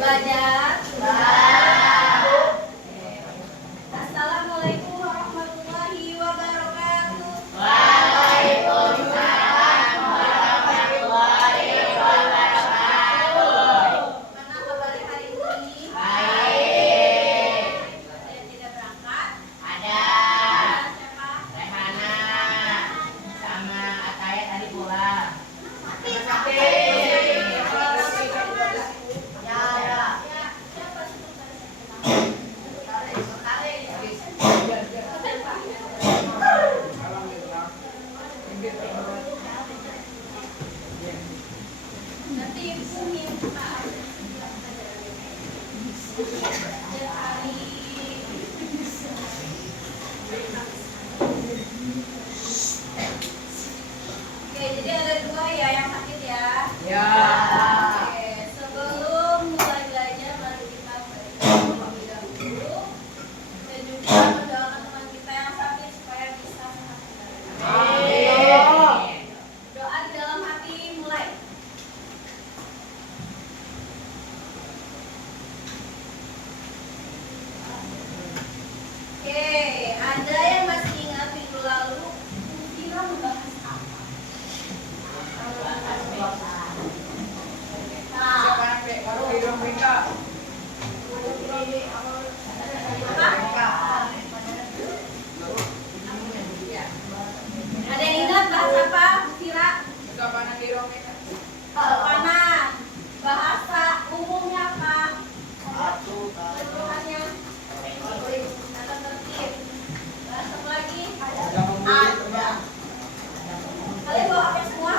Belajar. Assalamualaikum warahmatullahi wabarakatuh. Waalaikumsalam warahmatullahi wabarakatuh. Mana kabar hari ini? Baik. Ada yang tidak berangkat? Ada Siapa? Rehana sama Ataya tadi pulang. Nanti ibu minta hari. Oke, jadi ada dua ya yang sakit ya. Ya. Oke, sebelum mulai belajar mari kita berdoa terlebih dahulu dan juga mendoakan teman kita yang sakit supaya bisa sehat kembali. Amin. Doa di dalam hati mulai. Oke, ada yang masih ingat minggu lalu kira membahas apa? Nah, ada yang ingat bahas apa? Kira panan. Bahasa umumnya apa? Keseluruhannya. Kata tertib. Bahas apa lagi? Ada. Kalian bawa HP semua?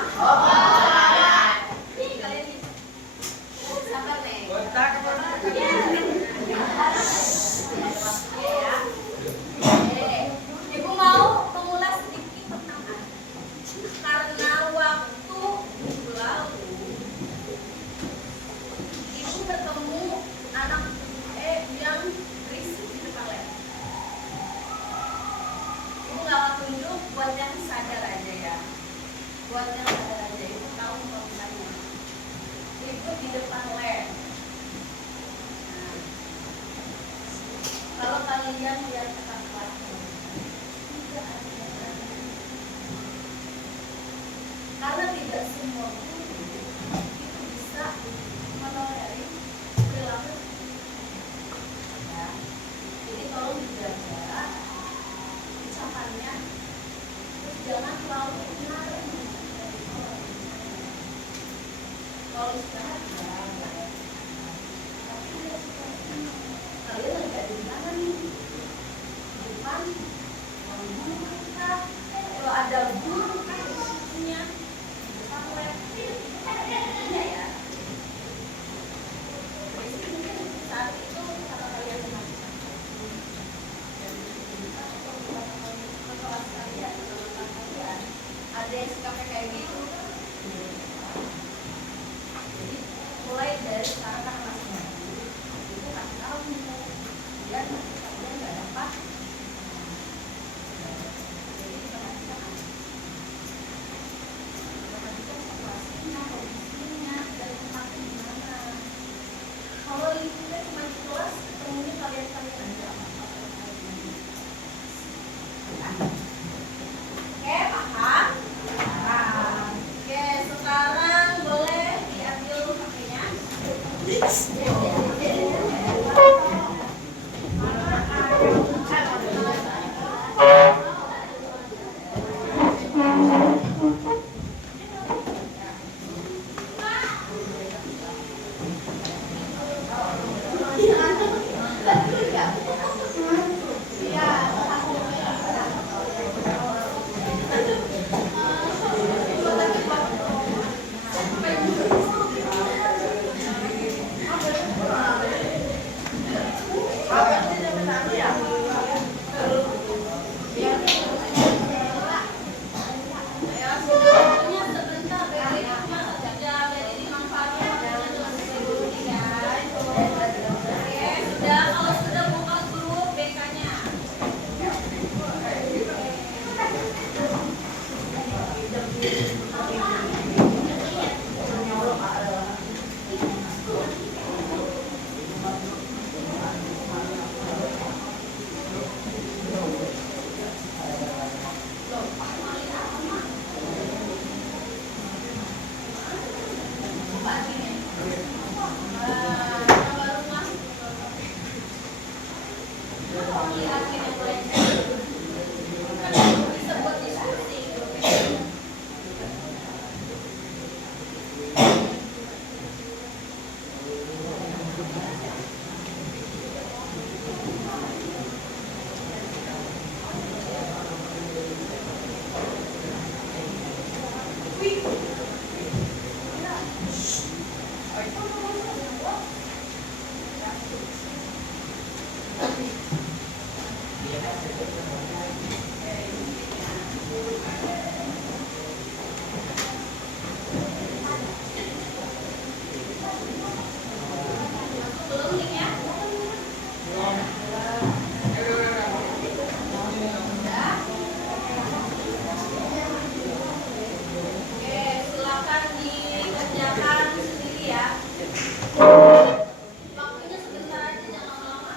Nih kalian bisa. Sabar nih. Ya. Oke. Ibu mau mengulas sedikit tentang anak. Karena waktu minggu lalu ibu bertemu anak yang berisik di depan lab. Ibu nggak akan tunjuk buat yang sadar aja ya. Buat yang sadar aja ibu tahu misalnya. Ibu di depan lab. Nah, kalau kalian lihat kakak kelas tidak ada yang berani. Karena tidak semua guru itu bisa menolerir perilaku. Ya. Jadi tolong dijaga ucapannya, terus jangan terlalu menarik. Kalau istirahat ya. Tapi kalian lagi ada di mana nih? Di depan, yang guru kita. Kalau ada guru kan punya di depan lab. Iya ya. Jadi mungkin saat itu kata kalian mengatakan kelas kalian, teman-teman kalian ada yang sikapnya kayak gitu. Jadi mulai dari sekarang kan masih baru, itu kasih tahu biar nanti kalian nggak dapat. Jadi perhatikan situasinya, kondisinya, dan tempatnya di mana. Kalau lingkungannya cuma di kelas, ketemunya kalian-kalian aja. Oke, paham? Oke, sekarang boleh diambil HP-nya. Waktunya sebentar aja, jangan lama-lama.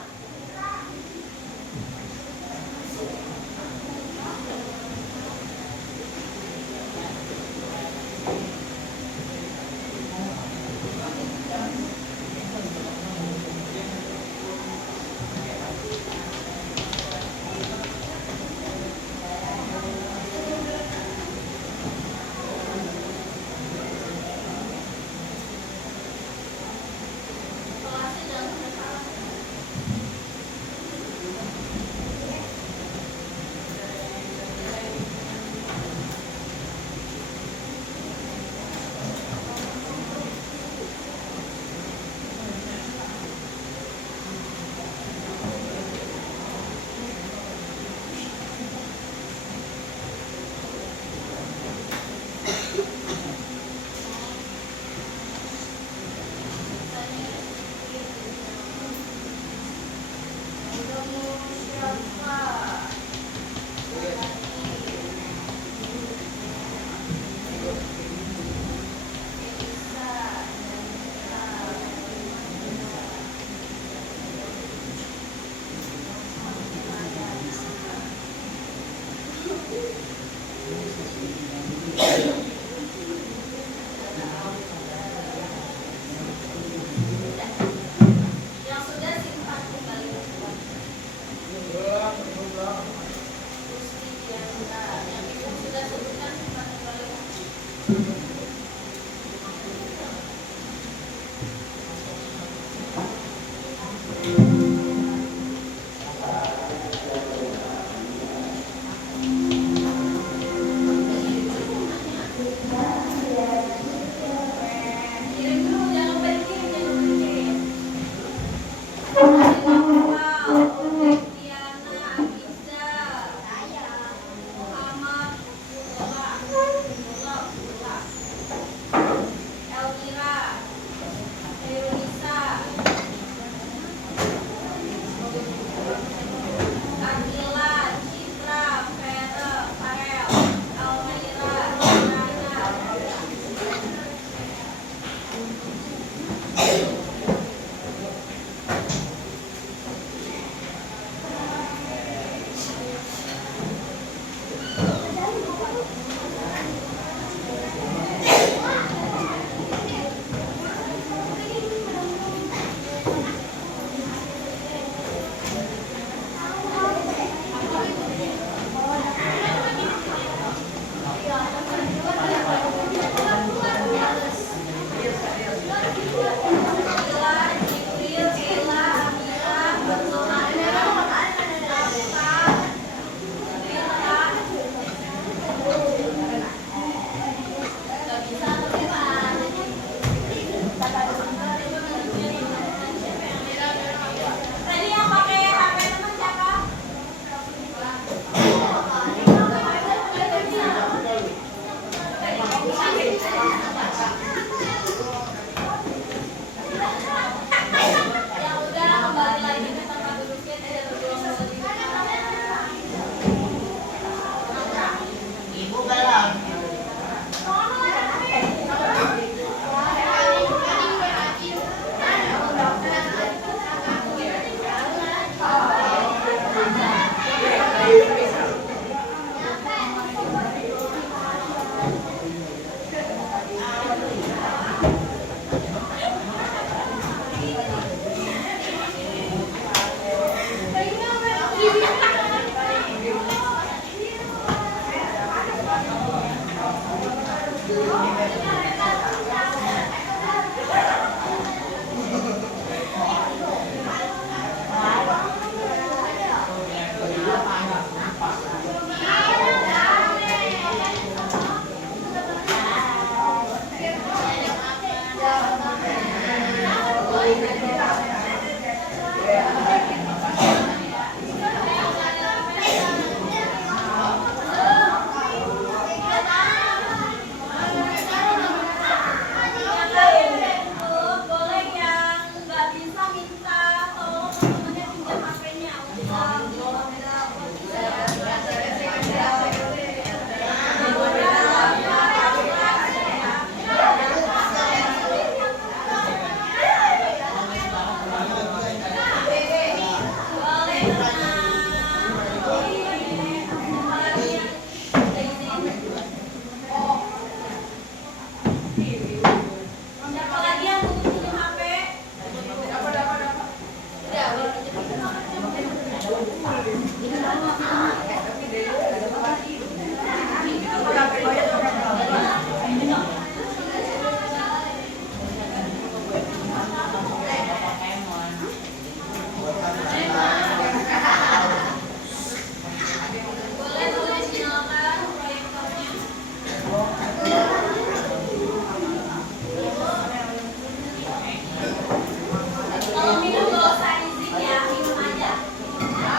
Kalau minum nggak usah izin ya, minum aja.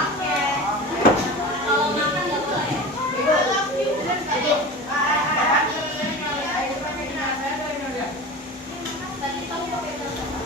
Oke. Kalau makan nggak boleh. Tadi kamu pakai telepon.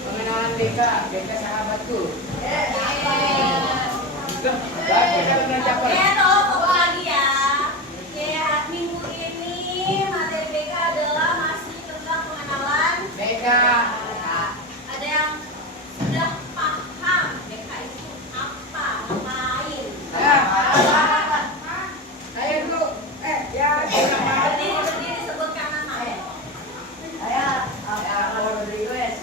Pengenalan BK sahabatku. Oke, tolong fokus lagi ya. Oke, minggu ini materi BK adalah masih tentang pengenalan. BK. Ada yang sudah paham BK itu apa, ngapain? Saya dulu. Ya. Berdiri sebutkan nama. Saya Rodriguez.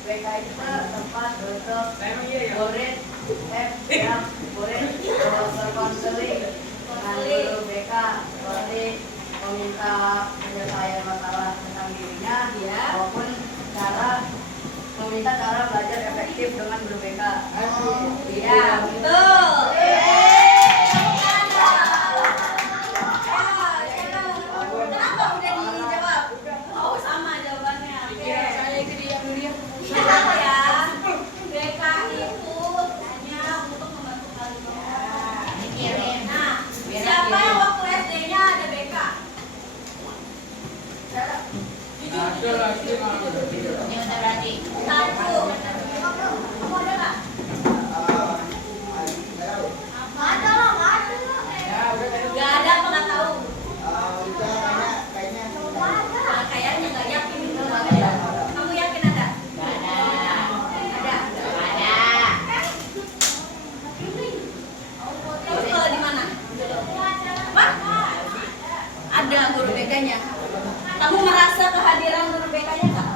BK itu tempat untuk murid yang murid berkonseling dengan guru BK seperti meminta penyelesaian masalah tentang dirinya, maupun meminta cara belajar efektif dengan guru BK. Ya, betul. Kenapa udah dijawab? Oh, sama jawabannya. Oke. Saya itu dia dulu. Ingat ya, BK itu hanya untuk membantu kalian. Nah, siapa yang waktu SD-nya ada BK? Ada lagi Ini udah berarti. Satu. Kamu ada nggak? Ada lah, ada. Ya, udah tadi. Gak ada apa nggak tahu? Nah, kayaknya nggak yakin. Kamu yakin ada? Gak ada. Ada. Ada. Kamu sekolah di mana? Apa? Ada guru BK-nya. Kamu merasa kehadiran guru BK-nya nggak?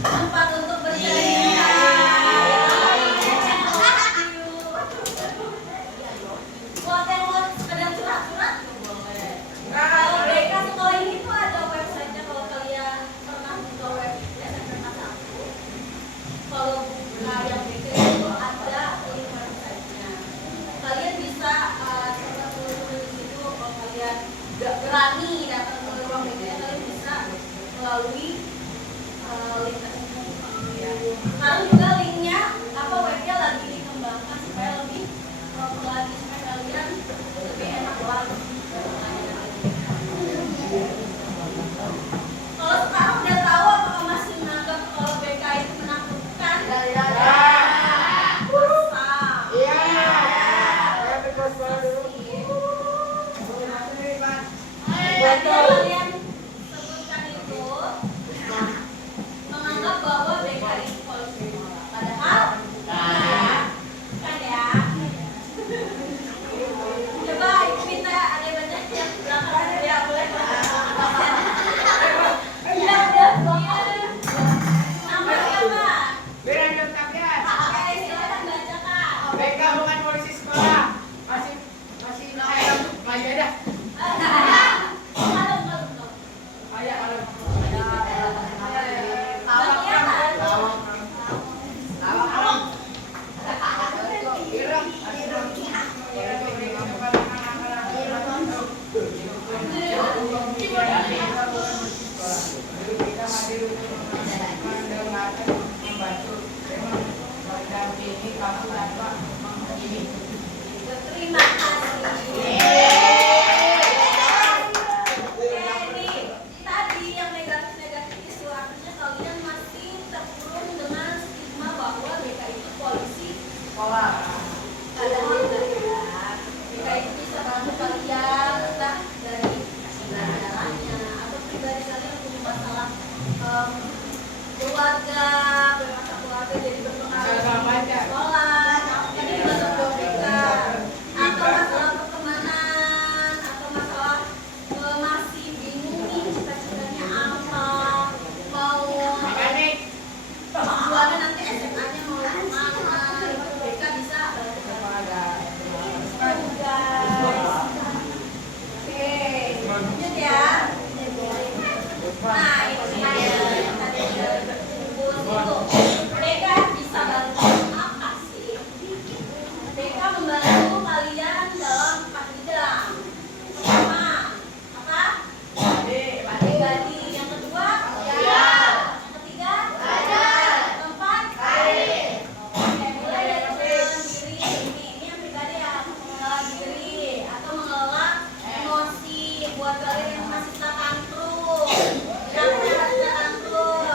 tempat untuk bercerita. Buat yang mau sekedar curhat-curhat, kalau BK sekolah ini tuh ada websitenya kalau kalian pernah buka website SMP 1. Kalau buka yang BK itu ada link websitenya. Kalian bisa coba tulis di situ. Kalau kalian nggak berani datang ke ruang BK, kalian bisa melalui link tersebut. Sekarang juga linknya webnya lagi dikembangkan supaya lebih proper lagi, supaya kalian lebih enak lagi. Kalau sekarang udah tahu apakah masih menganggap kalau BK itu menakutkan? Ya. Masa? Ya, betul dulu. Tadi kalian sebutkan itu menganggap bahwa BK itu polusi. Padahal kan ya. Coba ibu minta ada baca yang belakang ya, boleh. Ya udah. Nama siapa? Berani Octavian. Oke, silakan baca Kak. BK bukan polisi sekolah. Masih masih ada. Ayah kalau Terima kasih. Ini tadi yang negatif itu artinya kalian masih terkurung dengan stigma bahwa BK itu polisi Sekolah. padahal enggak ya. BK itu bisa bantu kalian entah dari kendalanya atau pribadi kalian punya masalah keluarga, punya masalah keluarga jadi berpengaruh di sekolah, jadi masuk ke BK atau masalah pertemanan atau masalah masih bingung nih cita-citanya apa, mau tujuannya nanti SMA-nya mau kemana, itu BK bisa bantu guys. Oke, lanjut ya. Nah, ini dia yang tadi disebut itu. BK bisa bantu apa sih? BK membantu kalian dalam 4 bidang. Pertama, apa? Pribadi. Yang kedua, yang ketiga, yang keempat, oke, mulai dari mengelola diri. Ini yang pribadi ya, mengelola diri atau mengelola emosi buat kalian yang masih tak tantrum. Kenapa harus tak tantrum?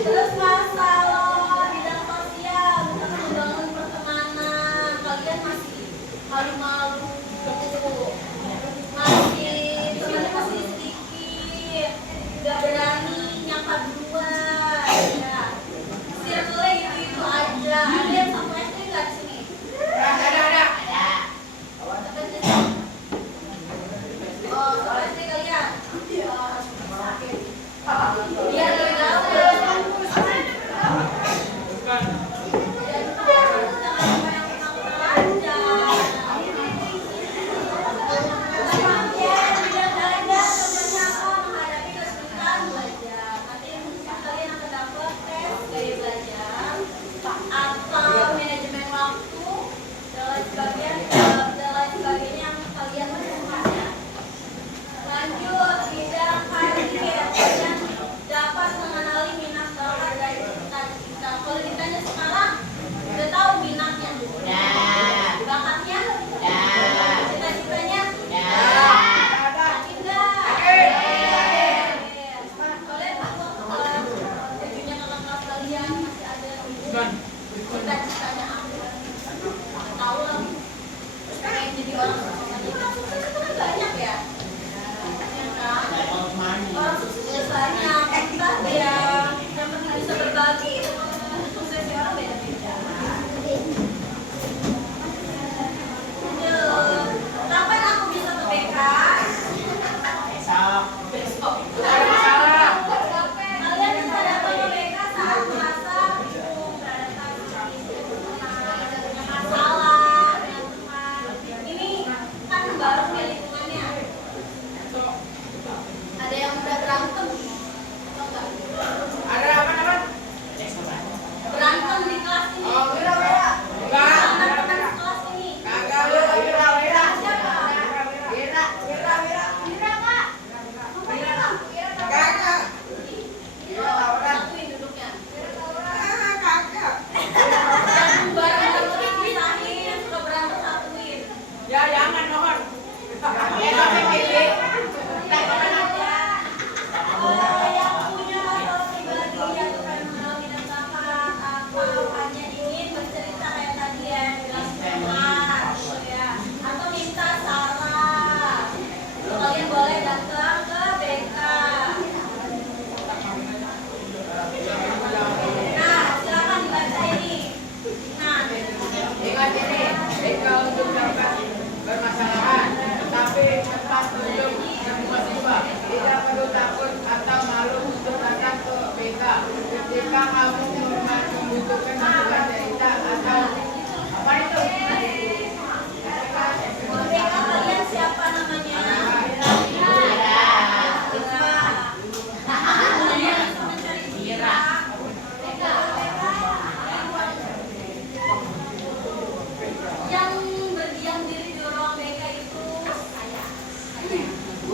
Terus masalah bidang sosial, misalkan membangun pertemanan, kalian masih malu-malu, temannya masih sedikit, nggak berani nyapa duluan, ya. Circle itu aja. Ada yang satu SD nggak di sini? ada. Oh, satu SD kalian? Biar lebih gaul. Bukan. Lanjut, bidang karir, kalian dapat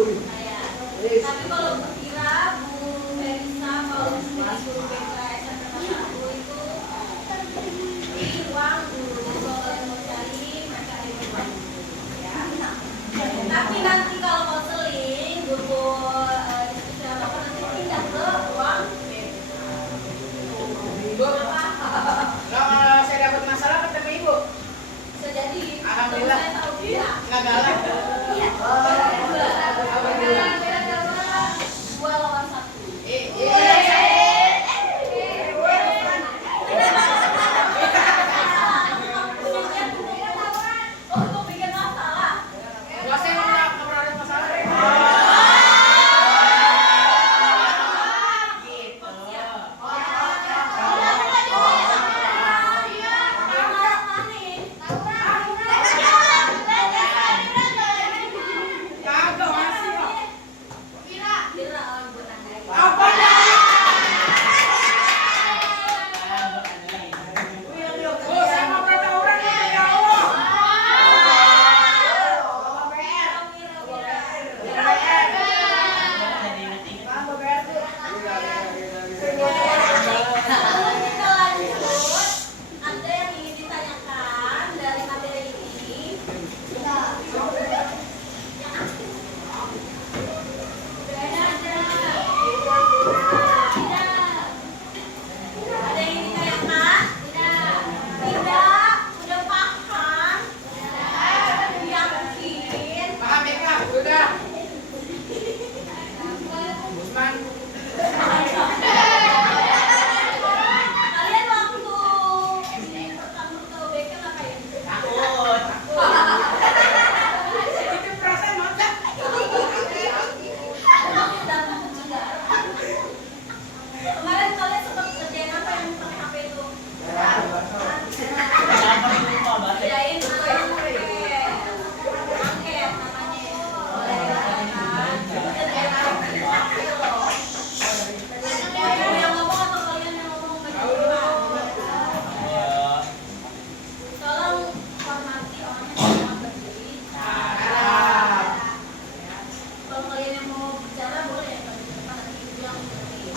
Tapi kalau kira Bu Melisa kalau jadi guru BK SMP kelas 1 itu di uang dulu. Kalau kalian mau cari mereka ada di uang ya. Tapi nanti kalau konseling guru diskusi apa nanti pindah ke uang Ibu, kalau saya dapat masalah ketemu ibu. bisa jadi. Alhamdulillah. Saya tahu dia. Nggak galak. Iya. Alhamdulillah. Dua lawan satu. Oh, kok bikin masalah? Gua sih nggak pernah ada masalah. Gitu. Kagak masih kok. Apa Oh, sama berapa orang ini ya Allah? Kita lanjut. Ada yang ingin ditanyakan dari materi ini? Ada yang ingin ditanyakan? Tidak. Udah paham? Yakin? Paham ya Kak? Udah. Usman. Kalian waktu pertama ke BK ngapain? Takut. Itu perasaan mata. Kemarin kalian sempat kerjain apa yang pakai HP itu? Kenapa lupa banget? Kerjain angket. Angket namanya. Kerjain angket loh. Yang ngomong atau kalian yang ngomong? Tolong hormati orang yang mau berdiri. Kalau kalian yang mau bicara boleh ya, kalau di depan nanti bilang berdiri.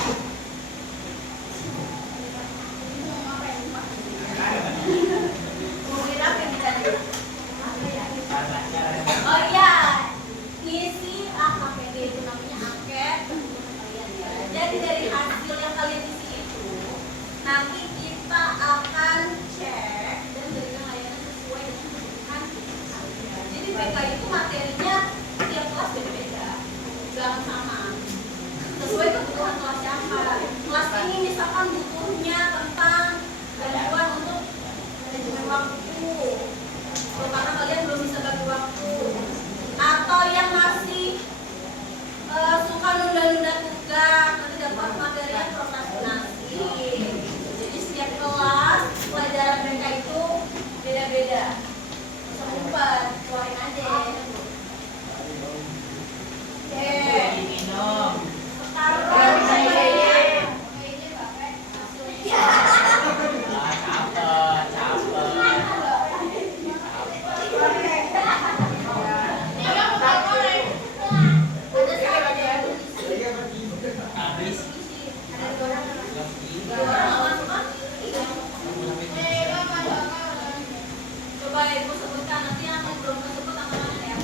Ngomongin apa yang ditanya? Oh iya, isi AKPD itu namanya angket. Jadi dari hasil yang kalian isi itu, nanti kita akan cek dan berikan layanan sesuai dengan kebutuhan. Jadi BK itu materinya tiap kelas beda-beda, jangan sama. Sesuai kebutuhan kelas siapa. Kelas ini misalkan butuhnya tentang bantuan untuk manajemen waktu. Karena kalian belum bisa bagi waktu. Atau yang masih suka nunda-nunda tugas, nanti dapat materinya prokrastinasi. Jadi setiap kelas pelajaran mereka itu beda-beda. Sempat keluarin aja. Oke. Minum. Sekarang coba ibu sebutkan nanti yang belum tersebut nama-namanya ya.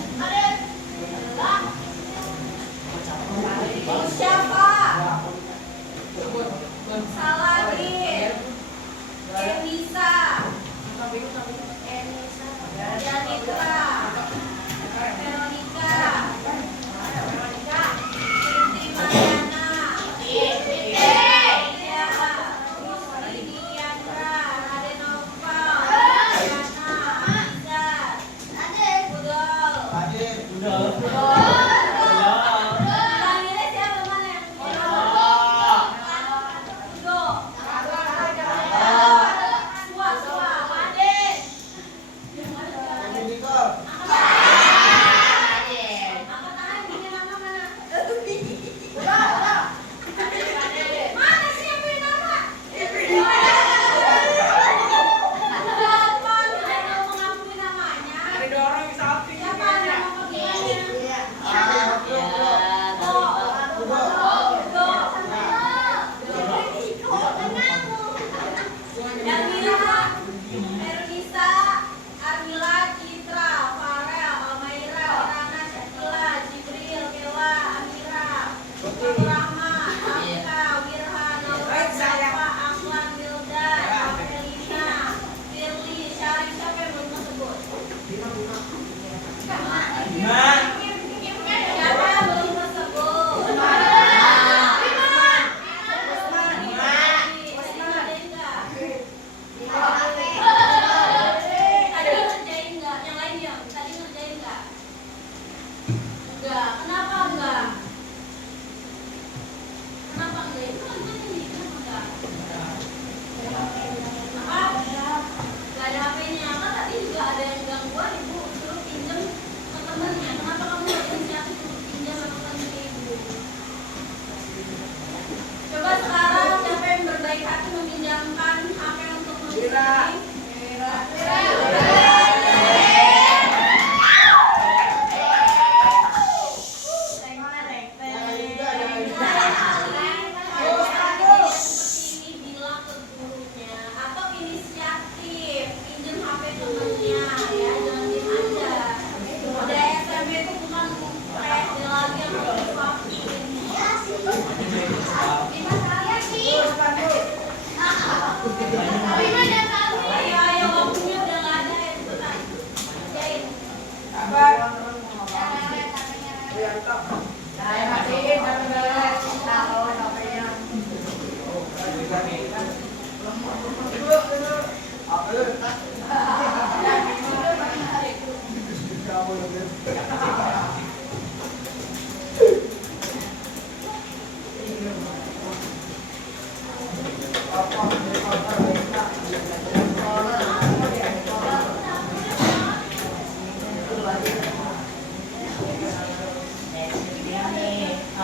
Yang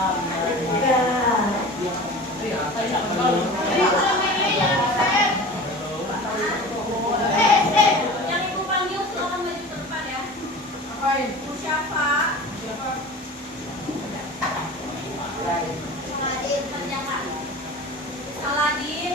ibu panggil silakan maju ke depan ya. Apain? Bu Syafa. Siapa? Saladin, kerjakan. Saladin.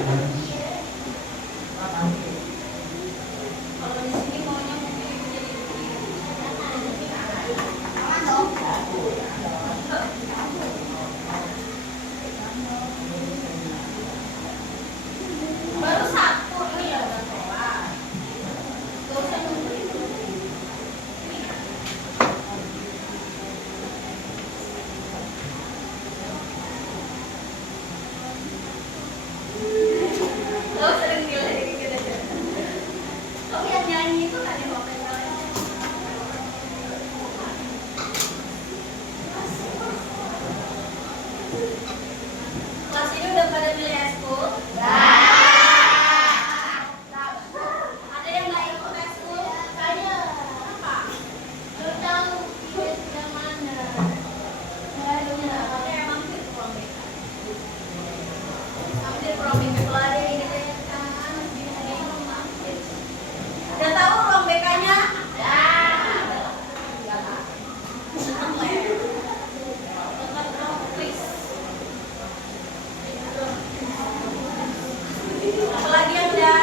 Kalau di sini maunya mungkin jadi aman dong. Baru satu ini ya udah kelar. Gak usah nunggu. Lo sering dilihat gitu aja. Kok yang nyanyi itu kan yang open kelas ini udah pada milih eskul? Ada yang nggak ikut eskul? Ada. Apa? Belum tahu ikut yang mana. Ada emang fit ruang BK. Hampir ruang BK pelari gitu ya kan. Udah tahu ruang BK-nya? Seneng lah ya. Tetap dong, please. Apalagi yang udah?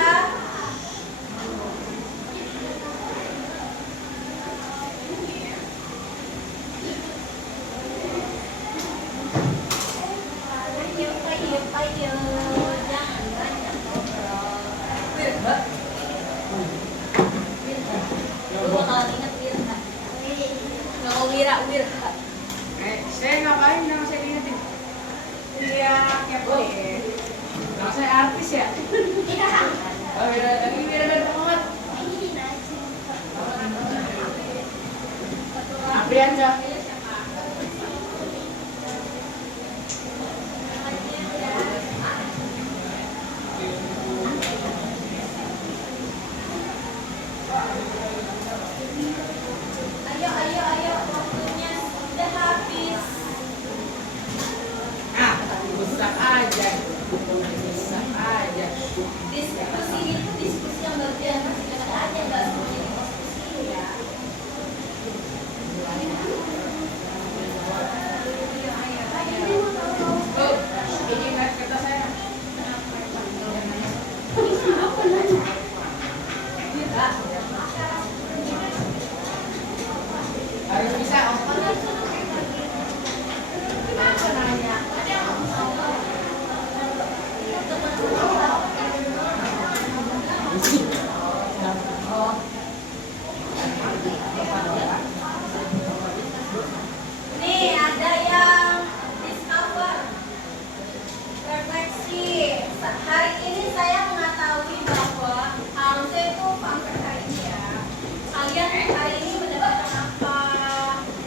Ayo, jangan banyak ngobrol. Wirha. Wirha. Lu bakalan inget Wirha. Nggak mau Wirha. Saya ngapain nama saya diingetin? Iya, kepo ya. Nama saya artis ya. Oh, beda lagi beda banget. Apriansa. Ayo, waktunya sudah habis. Rusak aja. Rusak aja. Diskusi itu diskusi yang bagian masing-masing aja, nggak semuanya diskusi ya. Oh, ini lihat kata saya. Harus bisa. Nih ada yang discover refleksi. Hari ini saya mengetahui bahwa harusnya itu pampers hari ini ya. Kalian hari ini mendapatkan apa?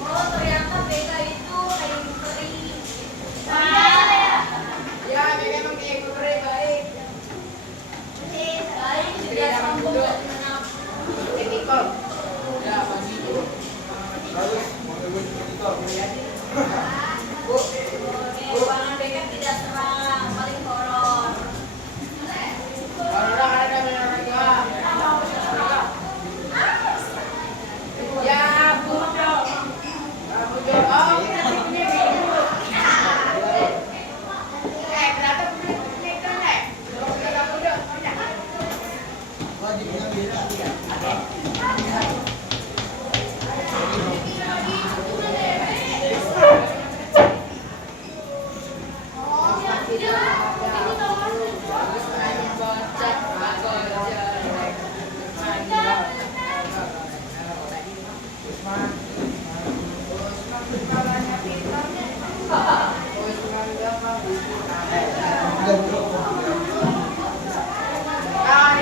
Oh ternyata BK itu kayak kering. Ya, memang kayak keren baik. Baik tidak sombong dan menang. Tipikal. Ya, pagi itu. Keuangan BK tidak serang, paling horor. Orang ada orang juga. Ya, budo. Budo. Oh, ini minggu. Berapa ini kan, Berapa budo? Wajibnya beda.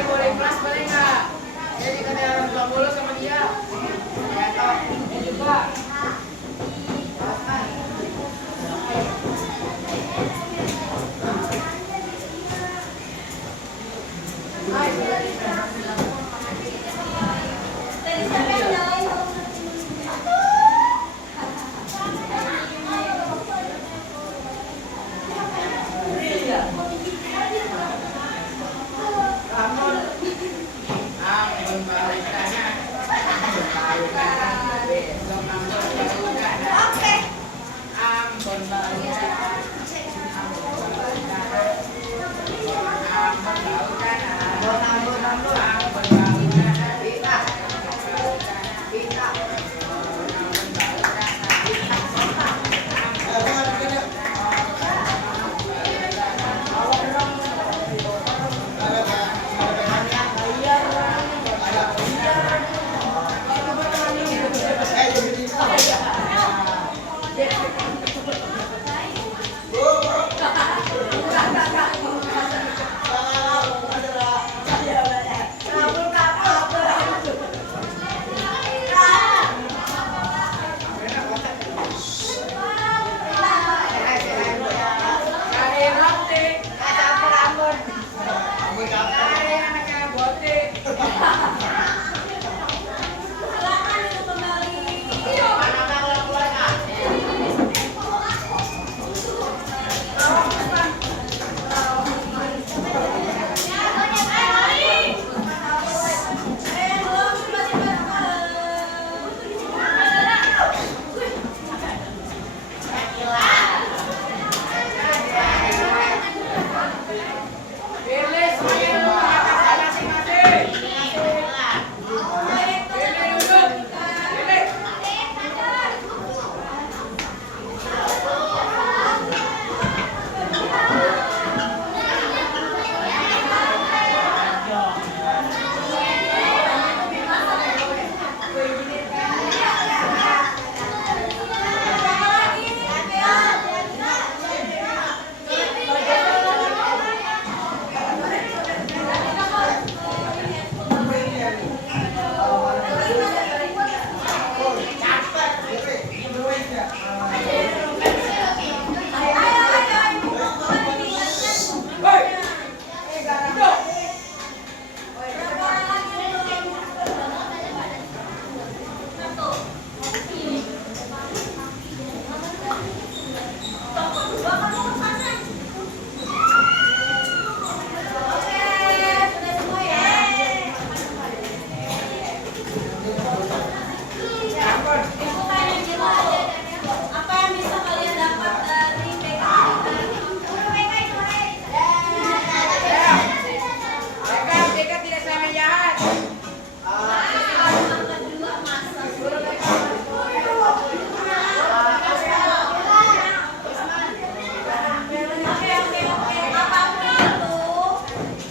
Boleh kelas boleh nggak? Jadi kata orang Silakan itu kembali. Pilih semuanya dulu kakak masing-masing. Pilih duduk. Pilih. Hei. Duduk. Campur. Apa yang bisa kalian dapat dari Mereka tidak sama jahat.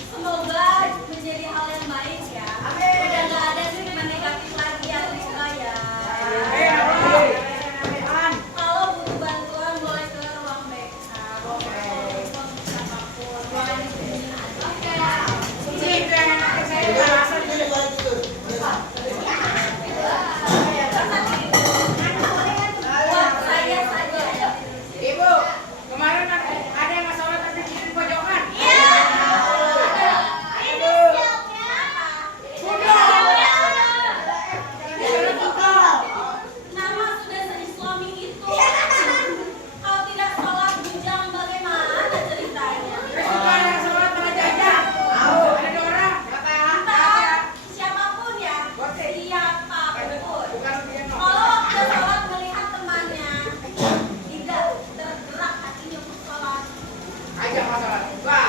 Semoga menjadi hal yang baik ya. Udah nggak ada stigma negatif lagi ya, Rizka ya. Kalau butuh bantuan boleh ke ruang BK. Buat saya saja ya. Ibu, kemarin ada yang masalah tapi di pojokan. Nama sudah jadi suami itu. Kalau tidak sholat bujang bagaimana ceritanya? Besok ada yang sholat tengah jajan. Ada 2 orang. Entah siapapun ya, siapapun. Bukan dia no. Kalau waktu sholat melihat temannya tidak tergerak hatinya untuk sholat, Aja masalah. Wah,